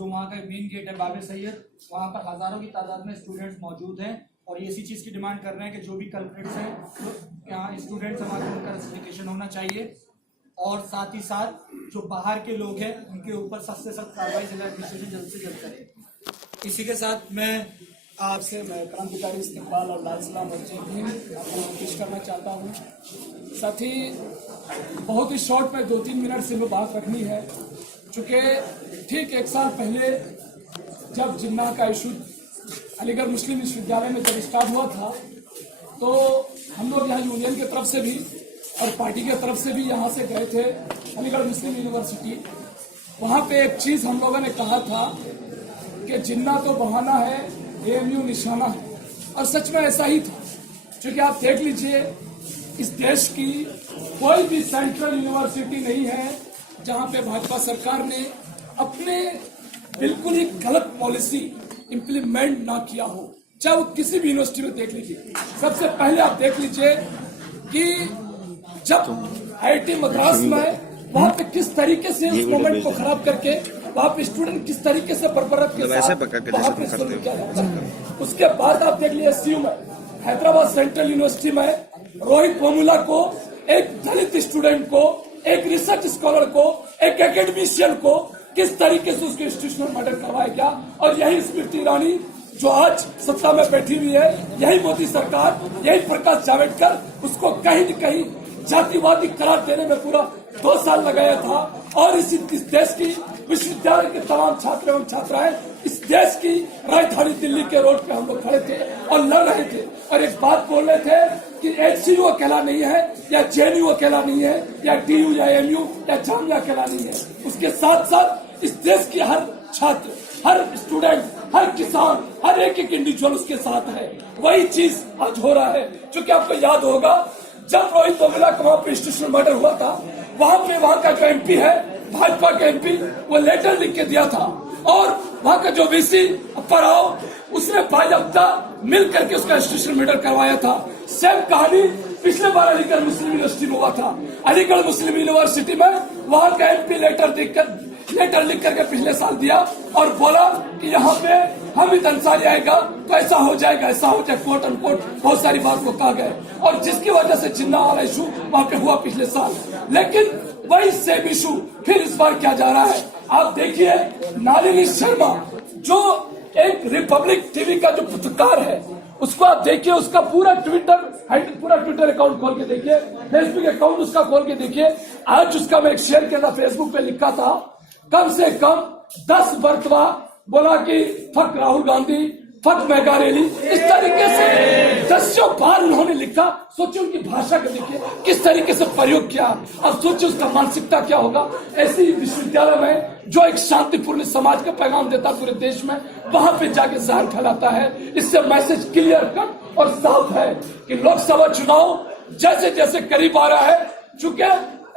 जो वहाँ का मेन गेट है बाबे सैयद, वहाँ पर हजारों की तादाद में स्टूडेंट्स मौजूद हैं और ये इसी चीज़ की डिमांड कर रहे हैं कि जो भी कल्प्रिट्स हैं तो यहाँ स्टूडेंट्स हमारे उनका रजिस्ट्रेशन होना चाहिए और साथ ही साथ जो बाहर के लोग हैं उनके ऊपर सख्त से सख्त कार्रवाई जिला एडमिनिस्ट्रेशन जल्द से जल्द करे। इसी के साथ मैं आपसे क्रांतिकारी इस्तेकबाल और लाल सलाम और आपको पेश करना चाहता हूँ। साथ ही बहुत ही शॉर्ट में 2-3 मिनट से मैं बात रखनी है, चूँकि ठीक 1 साल पहले जब जिन्ना का इशू अलीगढ़ मुस्लिम विश्वविद्यालय में जब स्टार्ट हुआ था तो हम लोग यहाँ यूनियन की तरफ से भी और पार्टी की तरफ से भी यहाँ से गए थे अलीगढ़ मुस्लिम यूनिवर्सिटी। वहाँ पे एक चीज़ हम लोगों ने कहा था कि जिन्ना तो बहाना है, एएमयू निशाना है, और सच में ऐसा ही था। क्योंकि आप देख लीजिए इस देश की कोई भी सेंट्रल यूनिवर्सिटी नहीं है जहाँ पे भाजपा सरकार ने अपने बिल्कुल ही गलत पॉलिसी इम्प्लीमेंट ना किया हो, चाहे वो किसी भी यूनिवर्सिटी में देख लीजिए। सबसे पहले आप देख लीजिए कि जब आईआईटी मद्रास में वहाँ पे किस तरीके से इस मोमेंट को खराब करके वहाँ पे स्टूडेंट किस तरीके से बर्बरत के साथ वहाँ पे शुरू किया जाता है। उसके बाद आप देख लीजिए एसयू में, हैदराबाद सेंट्रल यूनिवर्सिटी में रोहित बोमुला को, एक दलित स्टूडेंट को, एक रिसर्च स्कॉलर को, एक एकेडमिशियन को किस तरीके से उसके इंस्टीट्यूशनल मर्डर करवाया गया। और यही स्मृति ईरानी जो आज सत्ता में बैठी हुई है, यही मोदी सरकार, यही प्रकाश जावड़ेकर उसको कहीं न कहीं जातिवादी करार देने में पूरा 2 साल लगाया था। और इस देश की विश्वविद्यालय के तमाम छात्र एवं छात्राएं इस देश की राजधानी दिल्ली के रोड पे हम लोग खड़े थे और लड़ रहे थे और एक बात बोल रहे थे कि एचसीयू अकेला नहीं है या जेएनयू अकेला नहीं है या डीयू या एमयू या जामिया अकेला नहीं है। उसके साथ साथ इस देश की हर छात्र, हर स्टूडेंट, हर किसान, हर एक इंडिविजुअल उसके साथ है। वही चीज आज हो रहा है। क्योंकि आपको याद होगा जब रोहित बोमुला का वहाँ पे इंस्टीट्यूशनल मर्डर हुआ था, वहाँ पे वहाँ का जो एमपी है, भाजपा के एमपी, वो लेटर लिख के दिया था और वहाँ का जो वीसी अप्पा राव, उसने बाकायदा मिल करके उसका इंस्टीट्यूशनल मर्डर करवाया था। सेम कहानी पिछले बार अलीगढ़ मुस्लिम यूनिवर्सिटी में हुआ था। अलीगढ़ मुस्लिम यूनिवर्सिटी में वहाँ का एमपी लेटर लिख करके पिछले साल दिया और बोला कि यहाँ पे हामिद अंसारी आएगा तो ऐसा हो जाएगा, ऐसा हो जाएगा, कोट अनकोट बहुत सारी बात को कहा गया और जिसकी वजह से जिन्ना वाला इशू वहाँ पे हुआ पिछले साल। लेकिन वही सेम इशू फिर इस बार क्या जा रहा है। आप देखिए नलिनी शर्मा जो एक रिपब्लिक टीवी का जो पत्रकार है, उसको आप देखिए, उसका पूरा ट्विटर अकाउंट खोल के देखिए, फेसबुक अकाउंट उसका खोल के देखिए। आज उसका मैं एक शेयर किया था, फेसबुक पे लिखा था कम से कम 10 बर्तवा बोला कि fuck Rahul Gandhi, fuck mega rally, इस तरीके से 10 बार उन्होंने लिखा। सोचिए उनकी भाषा को देखिए किस तरीके से प्रयोग किया। अब सोचिए उसका मानसिकता क्या होगा। ऐसी विश्वविद्यालय में जो एक शांतिपूर्ण समाज का पैगाम देता पूरे देश में, वहां पे जाके जहर फैलाता है। इससे मैसेज क्लियर कट और साफ है कि लोकसभा चुनाव जैसे जैसे करीब आ रहा है, चूंकि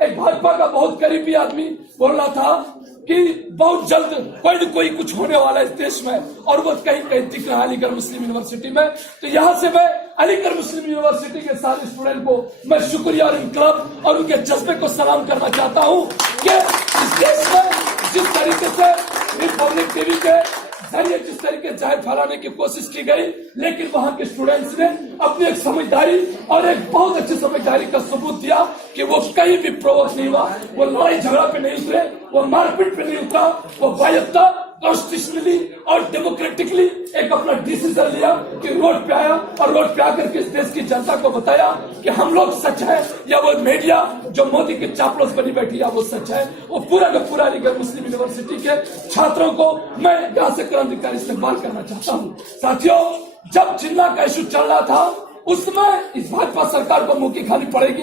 एक भाजपा का बहुत करीबी आदमी बोल रहा था कि बहुत जल्द कोई न कोई कुछ होने वाला है इस देश में, और वो कहीं कहीं दिख रहा है अलीगढ़ मुस्लिम यूनिवर्सिटी में। तो यहाँ से मैं अलीगढ़ मुस्लिम यूनिवर्सिटी के सारे स्टूडेंट को मैं शुक्रिया और इनकलाब और उनके जज्बे को सलाम करना चाहता हूँ कि इस देश में जिस तरीके से रिपब्लिक टीवी के जरिए जिस तरीके जहर फैलाने की कोशिश की गई, लेकिन वहां के स्टूडेंट्स ने अपनी एक समझदारी और एक बहुत अच्छी समझदारी का सबूत दिया कि वो कहीं भी प्रोवोक नहीं हुआ, वो लड़ाई झगड़ा पे नहीं उतरे, वो मारपीट पे नहीं उतरा, वो बायत्ता कॉन्स्टिट्यूशनली और डेमोक्रेटिकली एक अपना डिसीजन लिया कि रोड पे आया और रोड पे आकर के इस देश की जनता को बताया कि हम लोग सच है या वो मीडिया जो मोदी के चापलूस बनी बैठी है वो सच है। वो पूरा का पूरा अलीगढ़ मुस्लिम यूनिवर्सिटी के छात्रों को मैं यहाँ से क्रांतिकारी इस्तेमाल करना चाहता हूँ। साथियों, जब जिन्ना का इशू चल रहा था उसमें इस भाजपा सरकार को मुंह की खानी पड़ी,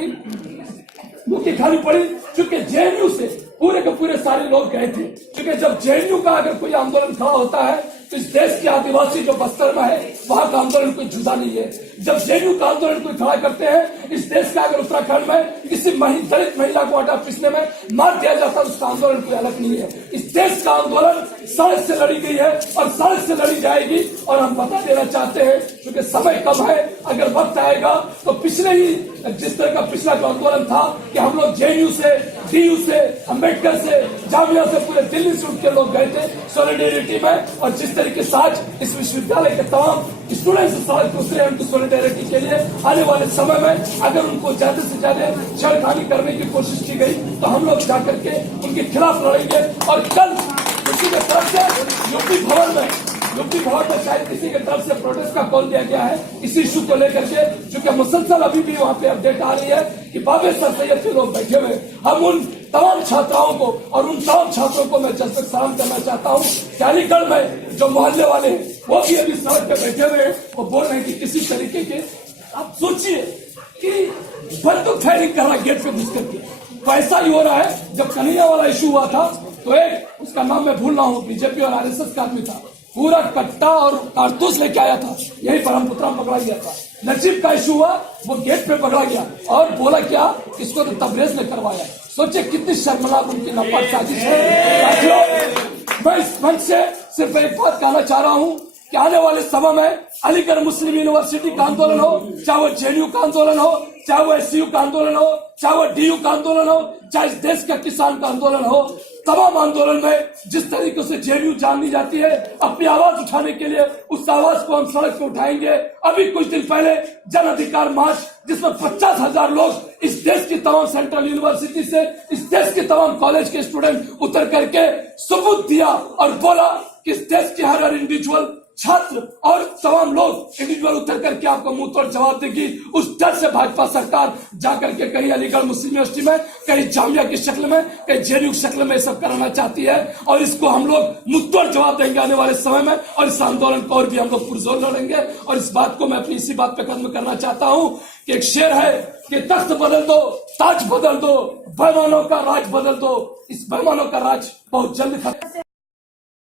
क्योंकि जेएनयू से पूरे के पूरे सारे लोग गए थे। क्योंकि जब जेएनयू का अगर कोई आंदोलन खड़ा होता है तो इस देश के आदिवासी जो बस्तर में है वहां का आंदोलन कोई जुदा नहीं है। जब जेएनयू का आंदोलन कोई खड़ा करते हैं इस देश का, अगर उत्तराखंड में किसी दलित महिला को आटा पीसने में मार दिया जाता है उसका आंदोलन कोई अलग नहीं है। इस देश का आंदोलन सड़क से लड़ी गई है और सड़क से लड़ी जाएगी। और हम बता देना चाहते हैं क्योंकि समय कम है, अगर वक्त आएगा तो पिछले ही जिस तरह का पिछला जो आंदोलन था कि हम लोग जेएनयू से, डीयू से, अम्बेडकर से, जामिया से, पूरे दिल्ली से उठ के लोग गए थे सॉलिडेरिटी में। और जिस तरीके से आज इस विश्वविद्यालय के तमाम स्टूडेंट्स सड़क पर उतरे उनकी सॉलिडेरिटी के लिए, आने वाले समय में अगर उनको ज्यादा से ज्यादा छेड़खानी करने की कोशिश की गई तो हम लोग जाकर के उनके खिलाफ लड़ेंगे। और कल किसी के तरफ से यूपी भवन में शायद किसी के तरफ से प्रोटेस्ट का कॉल दिया गया है इसी इशू को लेकर के, क्योंकि मुसलसल अभी भी वहां पे अपडेट आ रही है कि बाबे सर सैयद के लोग बैठे हुए। हम उन तमाम छात्राओं को और उन तमाम छात्रों को मैं जल्द सलाम करना चाहता हूँ कि अलीगढ़ में जो मोहल्ले वाले हैं वो भी अभी सड़क पे बैठे हुए हैं। वो बोल रहे हैं कि किसी तरीके के, आप सोचिए कि बंदूक फायरिंग कर रहा है गेट पे घुस करके। तो ऐसा ही हो रहा है। जब कन्हैया वाला इशू हुआ था तो एक उसका नाम मैं भूल रहा हूँ, बीजेपी और आरएसएस का आदमी था, पूरा कट्टा और कारतूस लेके आया था, यही परमपुत्रा में पकड़ा गया था। नजीब का इशू हुआ, वो गेट पे पकड़ा गया और बोला क्या, इसको तो तबरेज ने करवाया। सोचिए कितनी शर्मनाक उनकी नापाक साजिश है। साथियों, मैं इस मंच से सिर्फ एक बात कहना चाह रहा हूँ कि आने वाले समय में अलीगढ़ मुस्लिम यूनिवर्सिटी का आंदोलन हो, चाहे वो जेएनयू का आंदोलन हो, चाहे वो एसयू का आंदोलन हो, चाहे वो डीयू का आंदोलन हो, चाहे इस देश का किसान का आंदोलन हो, तमाम आंदोलन में जिस तरीके से जेएनयू जान ली जाती है अपनी आवाज उठाने के लिए, उस आवाज को हम सड़क पे उठाएंगे। अभी कुछ दिन पहले जन अधिकार मार्च जिसमें 50,000 लोग इस देश की तमाम सेंट्रल यूनिवर्सिटी से, इस देश के तमाम कॉलेज के स्टूडेंट उतर करके सबूत दिया और बोला कि इस देश के हर इंडिविजुअल छात्र और तमाम लोग इंडिविजुअल उतर करके आपको मुंह तोड़ जवाब देगी। उस डर से भाजपा सरकार जाकर के कहीं अलीगढ़ मुस्लिम यूनिवर्सिटी में, कहीं जामिया की शक्ल में, कहीं जेएनयू की शक्ल में सब कराना चाहती है। और इसको हम लोग मुंह तोड़ जवाब देंगे आने वाले समय में। और इस आंदोलन को और भी हम लोग पुरजोर लड़ेंगे। और इस बात को मैं अपनी इसी बात पे खत्म करना चाहता हूँ कि एक शेर है कि तख्त बदल दो, ताज बदल दो, बेईमानों का राज बदल दो। इस बेईमानों का राज बहुत जल्द खत्म